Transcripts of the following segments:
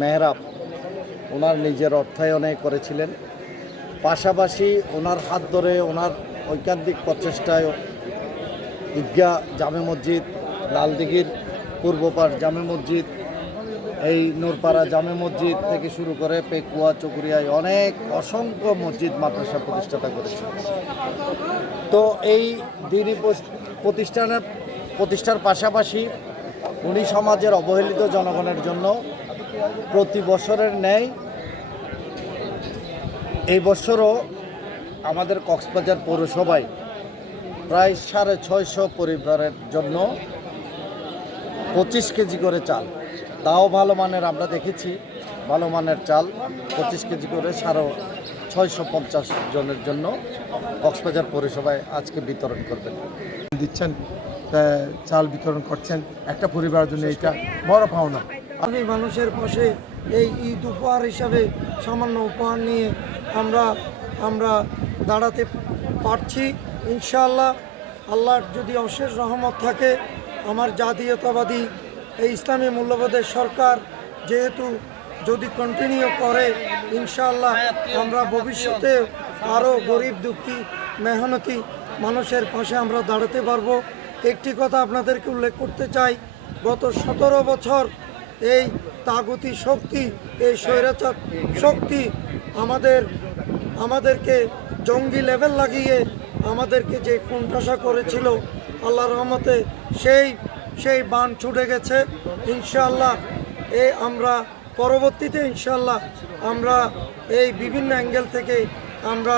মেহরাব ওনার নিজের অর্থায়নে করেছিলেন। পাশাপাশি ওনার হাত ধরে ওনার ঐকান্তিক প্রচেষ্টায় ঈদগাহ জামে মসজিদ, লালদিঘির পূর্বপাড় জামে মসজিদ, এই নূরপাড়া জামে মসজিদ থেকে শুরু করে পেকুয়া চকুরিয়ায় অসংখ্য মসজিদ মাদ্রাসা প্রতিষ্ঠাতা করেছে। তো এই দিনই প্রতিষ্ঠার পাশাপাশি উনি সমাজের অবহেলিত জনগণের জন্য প্রতি বছরের ন্যায় এই বছরও আমাদের কক্সবাজার পৌরসভায় প্রায় 650 পরিবারের জন্য 25 কেজি করে চাল, তাও ভালো মানের, আমরা দেখেছি ভালো মানের চাল 25 কেজি করে 650 জনের জন্য কক্সবাজার পৌরসভায় আজকে বিতরণ করবেন। দিচ্ছেন, চাল বিতরণ করছেন, একটা পরিবারের জন্য এটা বড় পাওনা। আমি মানুষের পাশে এই ঈদ উপহার হিসাবে সামান্য উপহার নিয়ে আমরা দাঁড়াতে পারছি। ইনশাআল্লাহ আল্লাহর যদি অশেষ রহমত থাকে, আমার জাতীয়তাবাদী এই ইসলামী মূল্যবোধের সরকার যেহেতু যদি কন্টিনিউ করে, ইনশাআল্লাহ আমরা ভবিষ্যতে আরও গরিব দুঃখী মেহনতি মানুষের পাশে আমরা দাঁড়াতে পারবো। একটি কথা আপনাদেরকে উল্লেখ করতে চাই, গত 17 বছর এই তাগুতি শক্তি, এই স্বৈরাচার শক্তি আমাদেরকে জঙ্গি লেভেল লাগিয়ে আমাদেরকে যে কোণঠাসা করেছিল, আল্লাহর রহমতে সেই বান ছুটে গেছে। ইনশাআল্লাহ আমরা পরবর্তীতে ইনশাআল্লাহ আমরা এই বিভিন্ন অ্যাঙ্গেল থেকে আমরা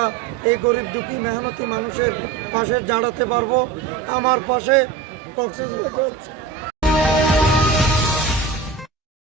এই গরিব দুঃখী মেহনতি মানুষের পাশে দাঁড়াতে পারবো। আমার পাশে কক্সবাজার